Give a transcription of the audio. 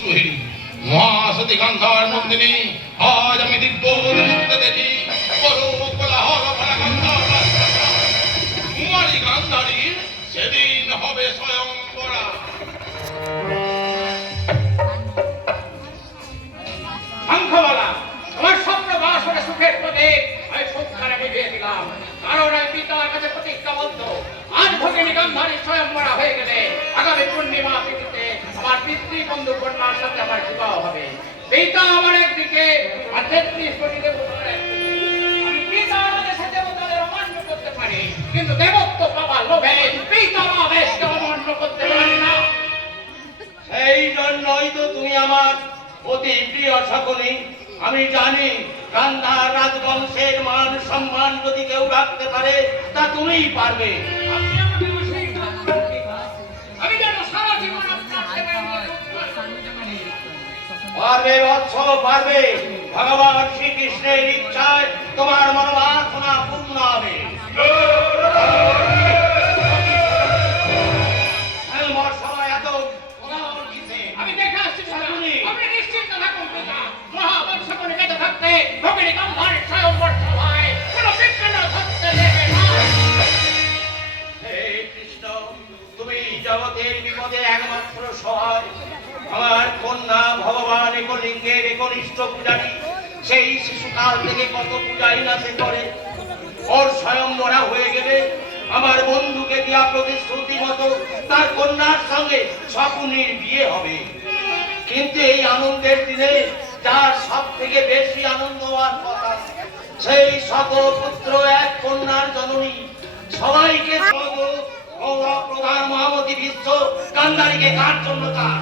অশ্রুহীন মহাসতী গান্ধার নন্দিনী আজ আমি দিব্য দৃষ্টিতে দেখি বড় কোলাহল ভরা গান্ধার কুমারী গান্ধারীর সেদিন হবে স্বয়ংবরা। শঙ্খমালা, আমার স্বপ্ন বাসনে সুখের প্রতীক আমি সুখখানে নিভিয়ে দিলাম, কারণ আমি পিতার কাছে প্রতিজ্ঞাবদ্ধ। আজ ভগিনী গান্ধারী স্বয়ংবরা হয়ে গেলে আগামী পূর্ণিমা তিথিতে আমার পিতৃবন্ধু কন্যার সাথে আমার বিবাহ হবে। পিতা আমার একদিকে আর ৩৩ কোটি দেবতার একদিকে। আমি পিতার আদেশে দেবতাদের অমান্য করতে পারি, কিন্তু দেবত্ব পাবার লোভে পিতার আদেশকে অমান্য করতে পারি না। সেই জন্যই তো তুমি আমার অতি প্রিয় সকলে। আমি জানি গান্ধার রাজবংশের মান সম্মান যদি কেউ রাখতে পারে তা তুমিই পারবে। আপনি আমাকে আশীর্বাদ করুন পিতা। আমি যেন সারা জীবন আপনার সেবায় নিয়োজিত থাকি। পারবে বৎস, পারবে। ভগবান শ্রীকৃষ্ণের ইচ্ছায় তোমার মনোবাসনা পূর্ণ হবে। সবাই এত আমি দেখে আসছি পিতা। আপনি নিশ্চিন্ত থাকুন পিতা। মহাবংশকে বেঁচে থাকতে ভগিনী গান্ধারীর স্বয়ংবর সভায় কোনো বিঘ্ন ঘটতে দেবে না। হে কৃষ্ণ, তুমি জগতের বিপদে একমাত্র সহায়। আমার কন্যা ভগবান একলিঙ্গের একনিষ্ঠ পূজারী। সেই শিশুকাল থেকে কত পূজাই না সে করে। ওর স্বয়ংবরা হয়ে গেলে আমার বন্ধুকে দেওয়া প্রতিশ্রুতি মতো তার কন্যার সঙ্গে শকুনির বিয়ে হবে। কিন্তু এই আনন্দের দিনে যার সব থেকে বেশি আনন্দ হওয়ার কথা, সেই শত পুত্র এক কন্যার জননী সবাইকে প্রধান মহামতি বিশ্ব গান্ধারীকে কার জন্য তার